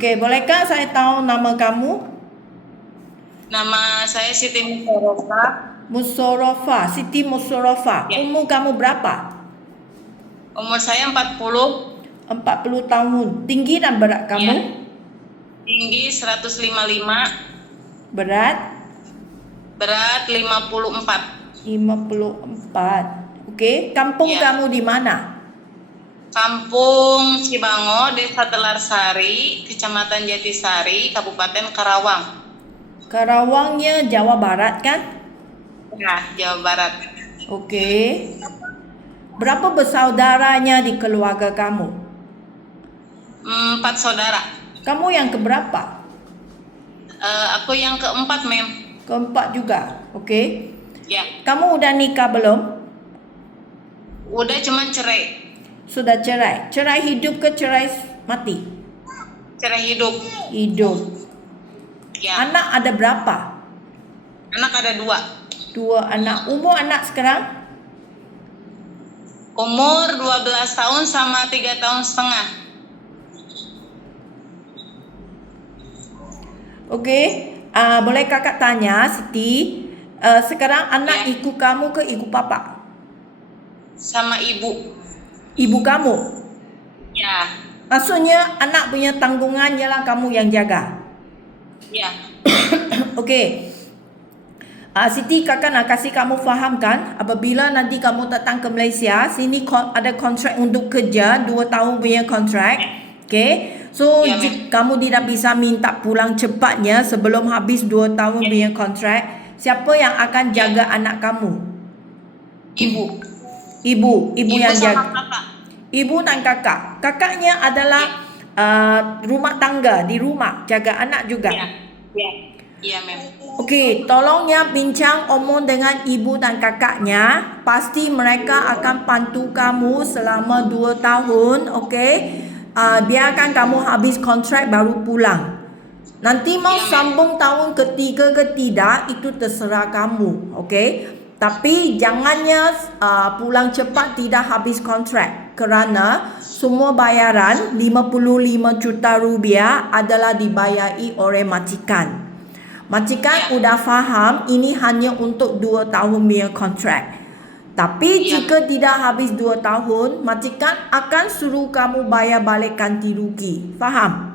Okey, bolehkah saya tahu nama kamu? Nama saya Siti Musorofa. Musorofa, Siti Musorofa. Ya. Umur kamu berapa? Umur saya 40. 40 tahun. Tinggi dan berat kamu? Ya. Tinggi 155. Berat? Berat 54. 54. Okey, kampung Ya. kamu di mana? Kampung Cibango, Desa Telarsari, Kecamatan Jatisari, Kabupaten Karawang. Karawangnya Jawa Barat kan? Ya, Jawa Barat. Okey. Berapa bersaudaranya di keluarga kamu? 4 saudara. Kamu yang keberapa? Aku yang keempat, Mem. Keempat juga. Okey. Ya. Kamu udah nikah belum? Udah, cuman cerai. Sudah cerai. Cerai hidup ke cerai mati? Cerai hidup. Hidup. Ya. Anak ada berapa? Anak ada 2. 2 anak. Umur anak sekarang? Umur 12 tahun sama 3 tahun setengah. Okey. Boleh kakak tanya, Siti, sekarang anak Ya. ikut kamu ke ikut papa? Sama ibu. Ibu kamu? Ya. Maksudnya anak punya tanggungan ialah kamu yang jaga. Ya. Okey. Siti, kakak nak kasih kamu fahamkan, apabila nanti kamu datang ke Malaysia, sini ada kontrak untuk kerja, 2 tahun punya kontrak. Okey. So, Ya, kamu tidak bisa minta pulang cepatnya sebelum habis 2 tahun punya kontrak. Siapa yang akan jaga anak kamu? Ibu. Ibu yang sama jaga. kakak. Ibu dan kakak. Kakaknya adalah rumah tangga, di rumah, jaga anak juga. Ya. Ya. Iya, Mem. Okey, tolongnya bincang omong dengan ibu dan kakaknya. Pasti mereka akan bantu kamu selama 2 tahun, okey? Biarkan kamu habis kontrak baru pulang. Nanti mau sambung tahun ketiga ke tidak, itu terserah kamu, okey? Tapi jangannya pulang cepat tidak habis kontrak, kerana semua bayaran 55 juta rupiah adalah dibayari oleh majikan. Majikan udah faham ini hanya untuk 2 tahun punya kontrak. Tapi jika tidak habis 2 tahun, majikan akan suruh kamu bayar balik ganti rugi. Faham?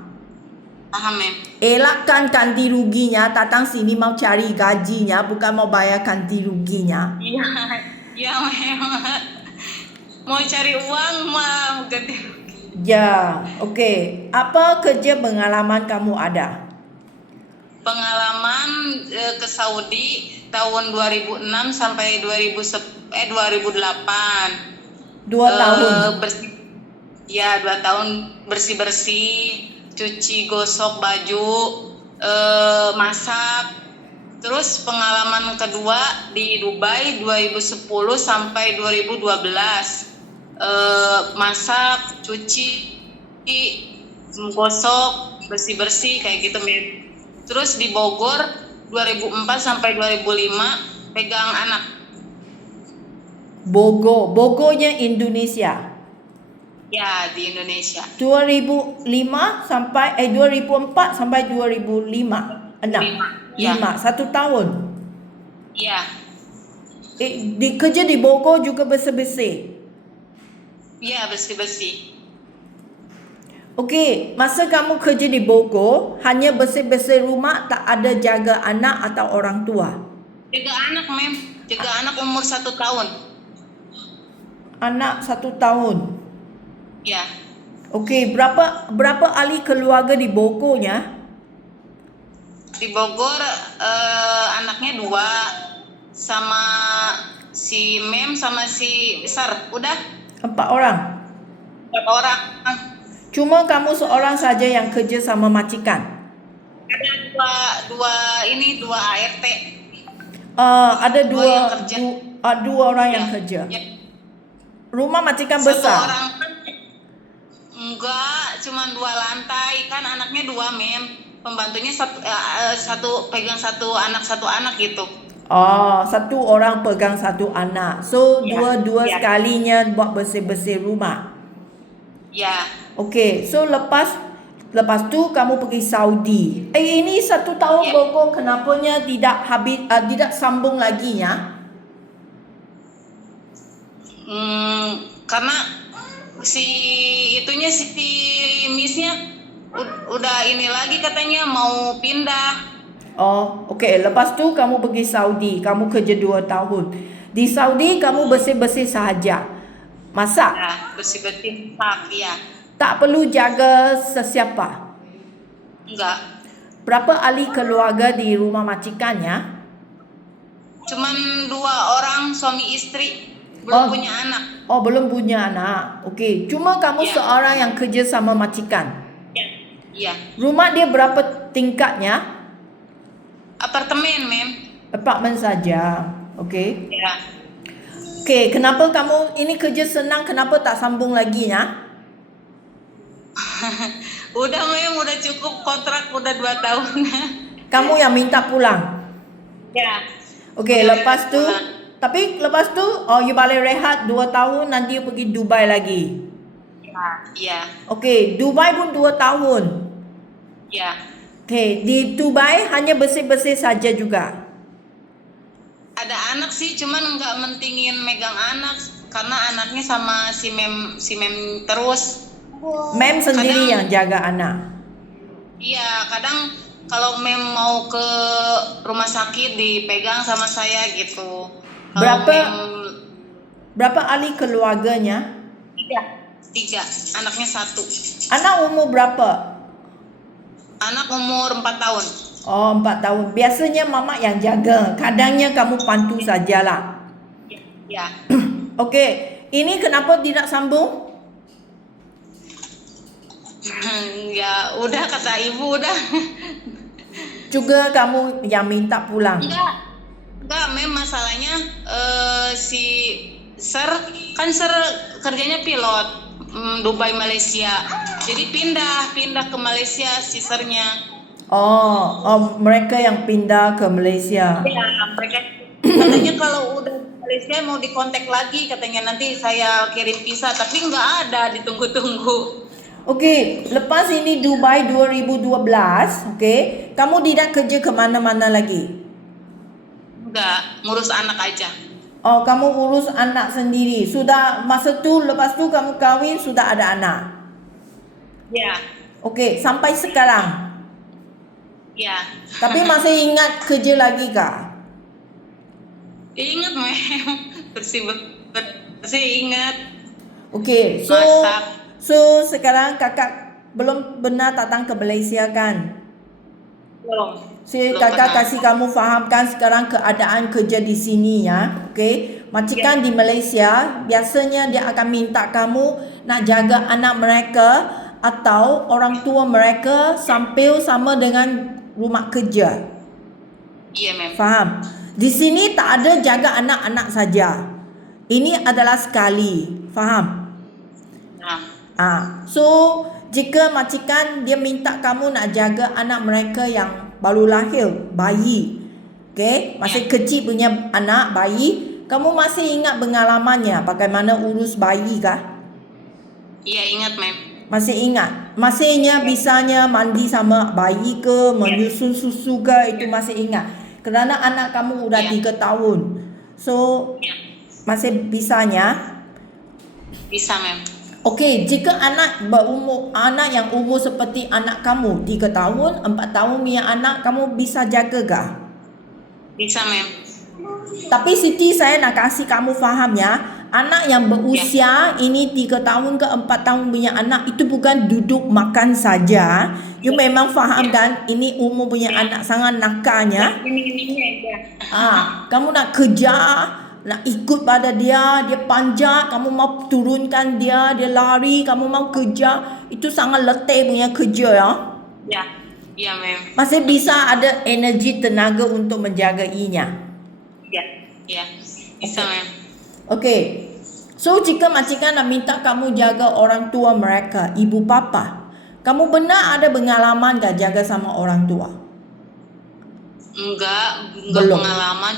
Paham, Mem. Elakkan ganti ruginya, datang sini mau cari gajinya, bukan mau bayar ganti ruginya. Iya. Iya, Mem. Mau cari uang, mau ganti rugi. Ya, okey. Apa kerja pengalaman kamu ada? Pengalaman ke Saudi tahun 2006 sampai 2008. 2 tahun. Bersih. Ya, 2 tahun bersih-bersih, cuci gosok baju, masak. Terus pengalaman kedua di Dubai 2010 sampai 2012. Masak, cuci, gosok, bersih-bersih kayak gitu, Mem. Terus di Bogor 2004 sampai 2005 pegang anak. Bogornya Indonesia. Ya, di Indonesia. 2004 sampai 2005. 6. Ya. 1 tahun. Iya. Kerja di Bogor juga bersih-bersih. Iya, bersih-bersih. Okey, masa kamu kerja di Bogor, hanya bersih-bersih rumah, tak ada jaga anak atau orang tua? Jaga anak, Mem. Jaga anak umur 1 tahun. Anak 1 tahun. Ya. Okey, berapa ahli keluarga di Bogornya? Di Bogor anaknya 2 sama si Mem sama si Besar. Udah 4 orang. 4 orang. Cuma kamu seorang saja yang kerja sama majikan? Ada dua ART. Ada yang kerja. dua orang yang kerja. Ya. Rumah majikan 1 besar? orang kan enggak, cuma 2 lantai kan, anaknya 2, Mem. Pembantunya satu pegang 1 anak gitu. 1 orang pegang 1 anak. So dua sekalinya buat bersih-bersih rumah. Ya. Okey, so lepas Lepas tu kamu pergi Saudi. Ini 1 tahun Ya. Bogor, kenapanya tidak habis, tidak sambung lagi ya? Karena si itunya si Missnya udah ini lagi katanya mau pindah. Oh, okey. Lepas tu kamu pergi Saudi. Kamu kerja 2 tahun. Di Saudi kamu bersih-bersih sahaja. Masak. Ya, bersih-bersih hak, ya. Tak perlu jaga sesiapa. Enggak. Berapa ahli keluarga di rumah majikan ya? Cuman 2 orang suami istri, belum punya anak. Oh, belum punya anak. Okey. Cuma kamu Ya. seorang yang kerja sama majikan. Ya. Ya. Rumah dia berapa tingkatnya? Apartemen, Mem. Apartmen saja. Okey. Ya. Okey, kenapa kamu ini kerja senang, kenapa tak sambung lagi ya? Udah, Mem, udah cukup kontrak udah 2 tahun. Kamu yang minta pulang. Ya. Okey, Udah lepas tu pulang. tapi lepas tu you balik rehat 2 tahun, nanti you pergi Dubai lagi. Ya. Ya. Okey, Dubai pun 2 tahun. Ya. Okey, di Dubai hanya bersih-bersih saja juga. Ada anak sih, cuman nggak mentingin megang anak karena anaknya sama si Mem terus. Mem sendiri Kadang- yang jaga anak. Iya, kadang kalau Mem mau ke rumah sakit dipegang sama saya gitu. Kalau Berapa- Mem Berapa ahli keluarganya? 3, anaknya 1. Anak umur berapa? Anak umur 4 tahun. Oh, 4 tahun. Biasanya mama yang jaga. Kadangnya kamu bantu sajalah. Ya. Okey, ini kenapa tidak sambung? Ya, udah kata ibu udah. Juga kamu yang minta pulang. Enggak, Mem, masalahnya si Sir kerjanya pilot Dubai Malaysia. Jadi pindah ke Malaysia si Sirnya. Oh, mereka yang pindah ke Malaysia. Ya, mereka katanya kalau udah di Malaysia mau dikontak lagi, katanya nanti saya kirim visa, tapi nggak ada, ditunggu-tunggu. Okey, lepas ini Dubai 2012, okey, kamu tidak kerja ke mana-mana lagi? Enggak, ngurus anak aja. Oh, kamu urus anak sendiri. Sudah masa tu, lepas tu kamu kahwin, sudah ada anak. Ya, Okey, sampai sekarang. ya. Tapi masih ingat kerja lagi kah? Ingat, Mem. bersih ingat. Okey, Masak. so sekarang kakak belum benar datang ke Malaysia kan? Belum. Si Belum kakak pernah. kasih kamu fahamkan sekarang keadaan kerja di sini ya. Okey. Majikan di Malaysia biasanya dia akan minta kamu nak jaga anak mereka atau orang tua mereka sambil sama dengan rumah kerja. Iya, Mem. Faham? Di sini tak ada jaga anak-anak saja. Ini adalah sekali. Faham? Nah, So jika majikan dia minta kamu nak jaga anak mereka yang baru lahir, bayi. Okey, masih kecil punya anak bayi, kamu masih ingat pengalamannya bagaimana urus bayi kah? iya ingat, Mem. Masih ingat? Masihnya bisanya mandi sama bayi ke, menyusun susu ke, itu masih ingat. Kerana anak kamu udah 3 tahun. So Ya, masih bisanya. bisa, Mem. Okey, jika anak yang umur seperti anak kamu 3 tahun, 4 tahun punya anak, kamu bisa jaga kah? Bisa, Mem. Tapi Siti, saya nak kasih kamu faham ya, anak yang berusia ini 3 tahun ke 4 tahun punya anak itu bukan duduk makan saja. You memang faham kan, ini umur punya anak sangat nakalnya. Ini aja. Kamu nak kerja, nak ikut pada dia, dia panjat, kamu mau turunkan dia, dia lari, kamu mau kerja, itu sangat letih punya kerja ya. Ya, iya, Mem. Masih bisa ada energi tenaga untuk menjagainya. Ya, ya, bisa, Mem. Okey. So jika majikan nak minta kamu jaga orang tua mereka, ibu bapa, kamu benar ada pengalaman tak jaga sama orang tua? Enggak Belum. pengalaman,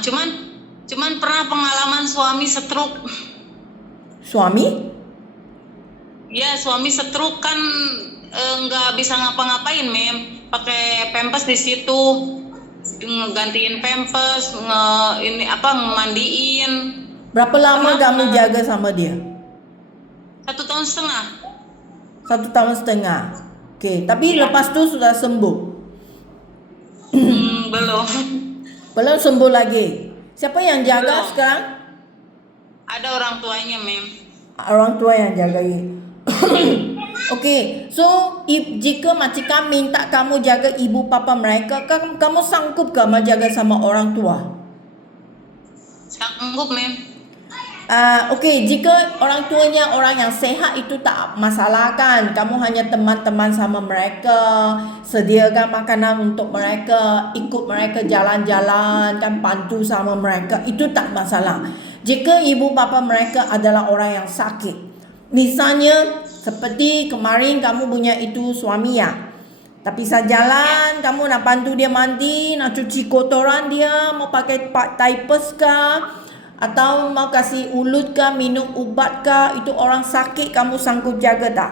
cuman pernah pengalaman suami stroke. Suami? Ya, suami stroke kan nggak bisa ngapa-ngapain, Mem. Pakai pampers di situ, ngegantiin pampers, ngemandiin. Berapa lama Kenapa? kamu jaga sama dia? 1 tahun setengah. 1 tahun setengah. Oke, tapi Iya. lepas tu sudah sembuh. Belum. Belum sembuh lagi. Siapa yang jaga Belum. sekarang? Ada orang tuanya, Mem. Orang tua yang jaga. Okey, so jika majikan minta kamu jaga ibu bapa mereka, kamu sanggup ke menjaga sama orang tua? Sanggup, Mem. Okey, jika orang tuanya orang yang sehat itu tak masalah kan. Kamu hanya teman-teman sama mereka, sediakan makanan untuk mereka, ikut mereka jalan-jalan, kan bantu sama mereka, itu tak masalah. Jika ibu bapa mereka adalah orang yang sakit, misalnya seperti kemarin kamu punya itu suami ya, tapi jalan, kamu nak bantu dia mandi, nak cuci kotoran dia, mau pakai diapers kah? Atau mau kasih ulut kah, minum ubat kah, itu orang sakit kamu sanggup jaga tak?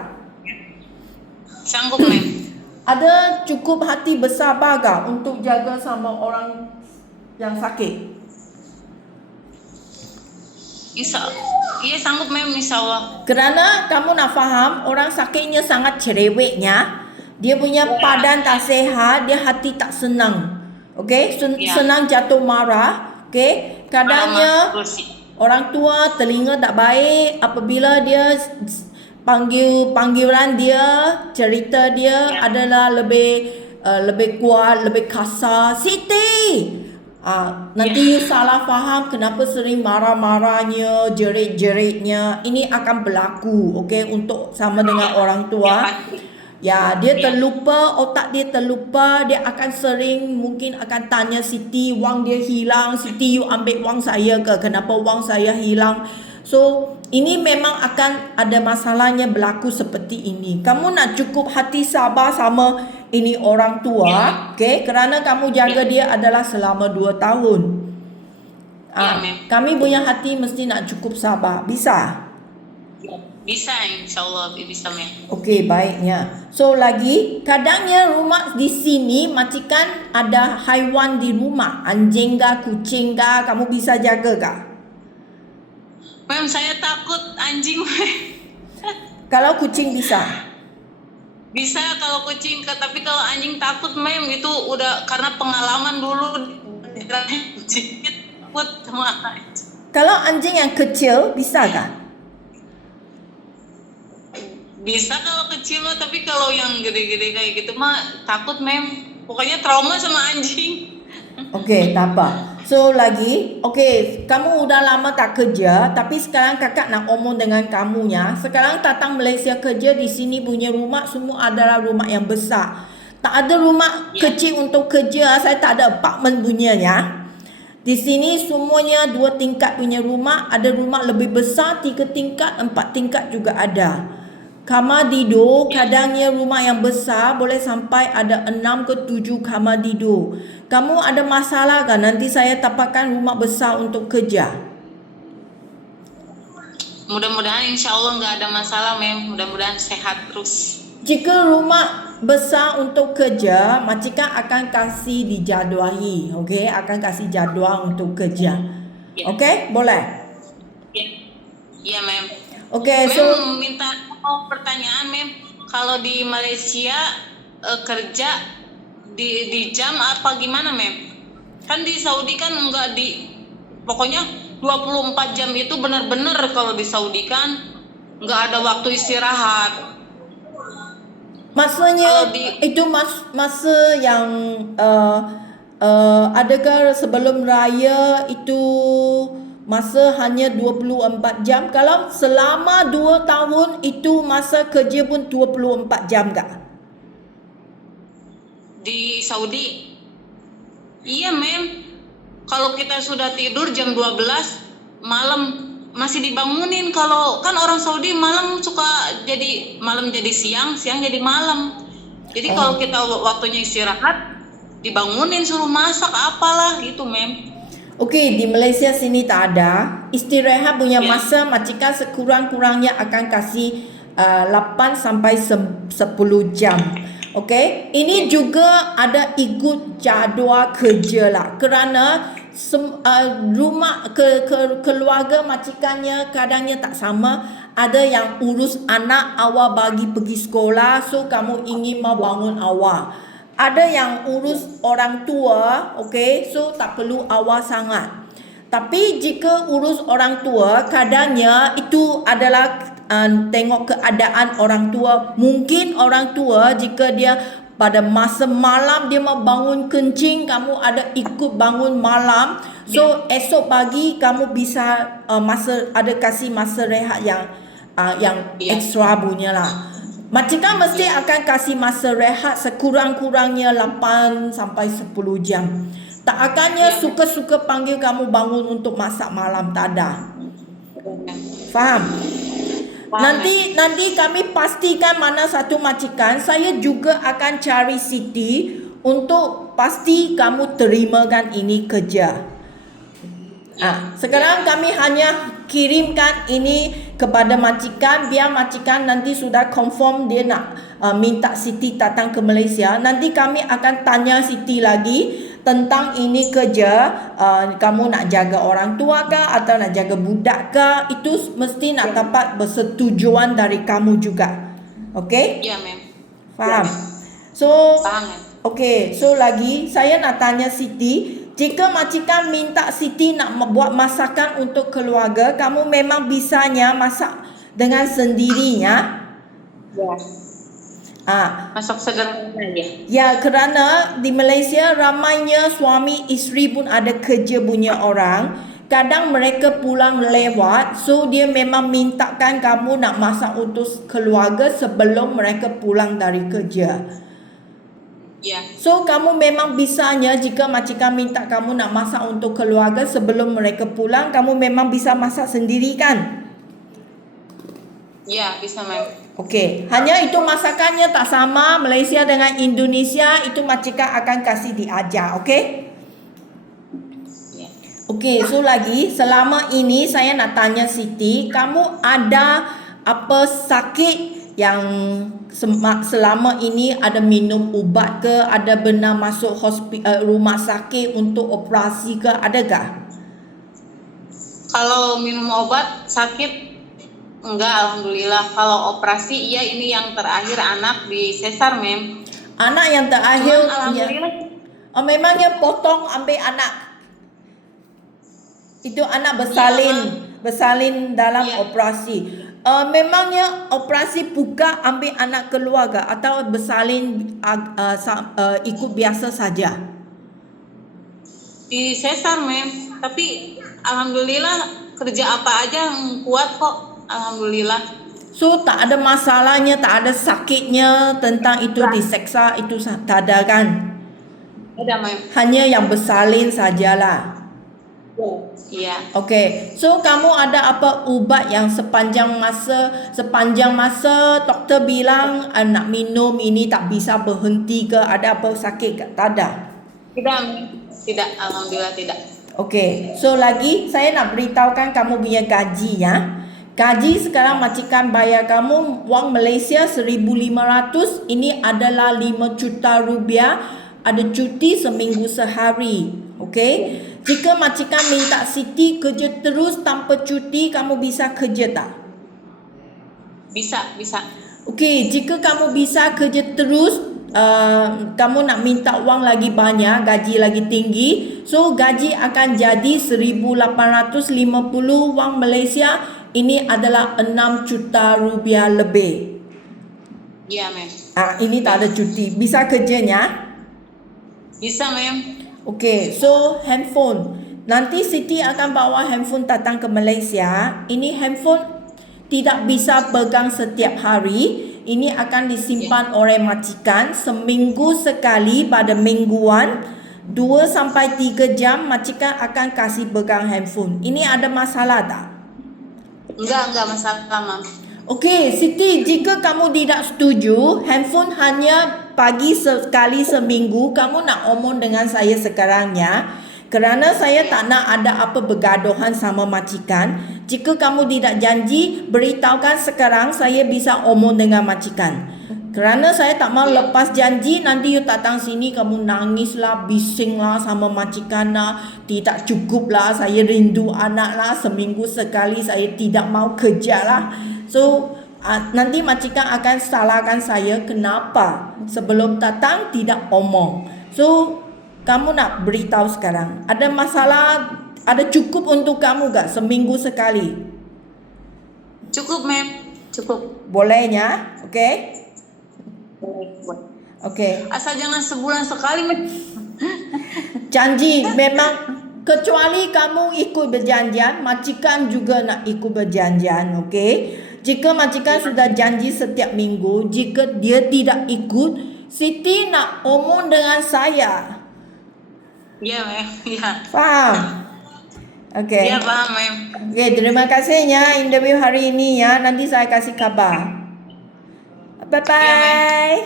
Sanggup, Mem. Ada cukup hati bersabar kah untuk jaga sama orang yang sakit? Iya sanggup, Mem, insya Allah. Kerana kamu nak faham, orang sakitnya sangat cerewetnya. Dia punya badan tak sehat, dia hati tak senang. Okey, senang jatuh marah. Okey, kadangnya orang tua telinga tak baik apabila dia panggilan dia, cerita dia adalah lebih kuat, lebih kasar. Siti, nanti you salah faham kenapa sering marah-marahnya, jerit-jeritnya. Ini akan berlaku, okey, untuk sama dengan orang tua. Ya, dia terlupa, otak dia terlupa, dia akan sering mungkin akan tanya Siti, wang dia hilang, Siti you ambil wang saya ke? Kenapa wang saya hilang? So, ini memang akan ada masalahnya berlaku seperti ini. Kamu nak cukup hati sabar sama ini orang tua, okay? Kerana kamu jaga dia adalah selama 2 tahun. Kami punya hati mesti nak cukup sabar. Bisa? Bisa, insya Allah bisa, Mem. Okey, baiknya. So lagi, kadangnya rumah di sini majikan ada haiwan di rumah, anjing kah, kucing kah, kamu bisa jaga kah? Mem, saya takut anjing, Mem. Kalau kucing bisa? Bisa kalau kucing, tapi kalau anjing takut, Mem. Itu udah karena pengalaman dulu takut sama anjing. Kalau anjing yang kecil bisa kah? Bisa kalau kecil mah, tapi kalau yang gede-gede kayak gitu mah takut, Mem. Pokoknya trauma sama anjing. Okey, tak apa. So lagi, okey, kamu udah lama tak kerja, tapi sekarang kakak nak omong dengan kamunya. Sekarang datang Malaysia kerja, di sini punya rumah semua adalah rumah yang besar. Tak ada rumah kecil untuk kerja. Saya tak ada apartmen punya ya. Di sini semuanya 2 tingkat punya rumah. Ada rumah lebih besar, 3 tingkat, 4 tingkat juga ada. Kamar tidur, kadangnya rumah yang besar boleh sampai ada 6 ke 7 kamar tidur. Kamu ada masalah kan? Nanti saya dapatkan rumah besar untuk kerja. Mudah-mudahan insya Allah nggak ada masalah, Mem. Mudah-mudahan sehat terus. Jika rumah besar untuk kerja, majikan akan kasih dijaduali. Okey, akan kasih jadual untuk kerja. Okey, boleh? Iya, Mem. Okey, so minta pertanyaan, Mem. Kalau di Malaysia kerja di jam apa gimana, Mem? Kan di Saudi kan enggak pokoknya 24 jam itu benar-benar kalau di Saudi kan enggak ada waktu istirahat. Maksudnya itu masa yang adakah sebelum raya itu masa hanya 24 jam? Kalau selama 2 tahun itu masa kerja pun 24 jam kah? Di Saudi? Iya, Mem. Kalau kita sudah tidur jam 12 malam masih dibangunin. Kalau kan orang Saudi malam suka jadi malam jadi siang, siang jadi malam. Jadi kalau kita waktunya istirahat dibangunin suruh masak apalah gitu, Mem. Okey, di Malaysia sini tak ada. Istirahat punya masa majikan sekurang-kurangnya akan kasih 8 sampai 10 jam. Okey, ini juga ada ikut jadual kerja lah, kerana rumah keluarga majikannya kadangnya tak sama. Ada yang urus anak awal bagi pergi sekolah, so kamu ingin membangun awal. Ada yang urus orang tua, okey, so tak perlu awal sangat. Tapi jika urus orang tua, kadangnya itu adalah tengok keadaan orang tua. Mungkin orang tua jika dia pada masa malam dia mau bangun kencing, kamu ada ikut bangun malam. So esok pagi kamu bisa kasih masa rehat yang ekstra punya lah. Majikan mesti akan kasih masa rehat sekurang-kurangnya 8 sampai 10 jam. Tak akannya suka-suka panggil kamu bangun untuk masak malam, tak ada. Faham? Nanti kami pastikan mana satu majikan. Saya juga akan cari Siti untuk pasti kamu terimakan ini kerja. Sekarang kami hanya kirimkan ini kepada majikan, biar majikan nanti sudah confirm dia nak minta Siti datang ke Malaysia. Nanti kami akan tanya Siti lagi tentang ini kerja, kamu nak jaga orang tua ke atau nak jaga budak ke, itu mesti nak dapat persetujuan dari kamu juga. Okey? Ya, mem. Faham? So, okey, so lagi saya nak tanya Siti, jika majikan minta Siti nak buat masakan untuk keluarga, kamu memang bisanya masak dengan sendirinya? Masak sederhana ya. Ya, kerana di Malaysia ramainya suami isteri pun ada kerja punya orang. Kadang mereka pulang lewat, so dia memang mintakan kamu nak masak untuk keluarga sebelum mereka pulang dari kerja. Ya. So kamu memang bisanya jika majikan minta kamu nak masak untuk keluarga sebelum mereka pulang, kamu memang bisa masak sendiri kan? Ya, bisa, mem. Okey, hanya itu masakannya tak sama Malaysia dengan Indonesia, itu majikan akan kasih diajar, okey? Ya. Okey, so lagi selama ini saya nak tanya Siti, kamu ada apa sakit yang selama ini ada minum ubat ke, ada benar masuk rumah sakit untuk operasi ke, adakah? Kalau minum obat sakit enggak, alhamdulillah. Kalau operasi iya, ini yang terakhir anak di sesar, mem. Anak yang terakhir alhamdulillah. Ya. Memangnya potong ambil anak. Itu anak bersalin dalam operasi. Memangnya operasi buka ambil anak keluarga atau bersalin ikut biasa saja? Di sesar, mem. Tapi alhamdulillah kerja apa aja kuat kok, alhamdulillah. So tak ada masalahnya, tak ada sakitnya tentang itu diseksa, itu tak ada kan? Ada, mem. Hanya yang bersalin sajalah. Iya. Okey, so kamu ada apa ubat yang sepanjang masa doktor bilang nak minum ini tak bisa berhenti ke, ada apa sakit ke? Tak ada. Tidak, alhamdulillah tidak. Okey, so lagi saya nak beritahukan kamu punya gaji ya. Gaji sekarang majikan bayar kamu wang Malaysia 1,500, ini adalah 5 juta rupiah, ada cuti seminggu sehari. Okey, jika majikan minta Siti kerja terus tanpa cuti, kamu bisa kerja tak? Bisa. Okey, jika kamu bisa kerja terus, kamu nak minta wang lagi banyak, gaji lagi tinggi, so gaji akan jadi 1,850 wang Malaysia, ini adalah 6 juta rupiah lebih. Ya, mem. Ini tak ada cuti, bisa kerjanya? Bisa, mem. Okey, so handphone. Nanti Siti akan bawa handphone datang ke Malaysia. Ini handphone tidak bisa pegang setiap hari. Ini akan disimpan oleh majikan seminggu sekali pada mingguan. 2 sampai 3 jam majikan akan kasih pegang handphone. Ini ada masalah tak? Enggak masalah, Mam. Okey, Siti, jika kamu tidak setuju, handphone hanya pagi sekali seminggu, kamu nak omong dengan saya sekarang ya. Kerana saya tak nak ada apa bergaduhan sama majikan. Jika kamu tidak janji, beritahukan sekarang, saya bisa omong dengan majikan. Kerana saya tak mau lepas janji, nanti you datang sini kamu nangis lah, bising lah sama majikan lah, tidak cukup lah, saya rindu anak lah, seminggu sekali saya tidak mau kerja lah. So nanti majikan akan salahkan saya kenapa sebelum datang tidak omong. So kamu nak beritahu sekarang, ada masalah, ada cukup untuk kamu gak seminggu sekali? Cukup, Mem. Cukup. Bolehnya, oke? Oke. Asal jangan sebulan sekali, Mem. Janji memang, kecuali kamu ikut berjanjian, majikan juga nak ikut berjanjian, okey? Jika majikan sudah janji setiap minggu, jika dia tidak ikut, Siti nak omong dengan saya. Iya, Mem. Iya. Faham? Okey. Iya, paham, Mem. Okey, terima kasihnya interview hari ini ya. Nanti saya kasih kabar. Bye bye.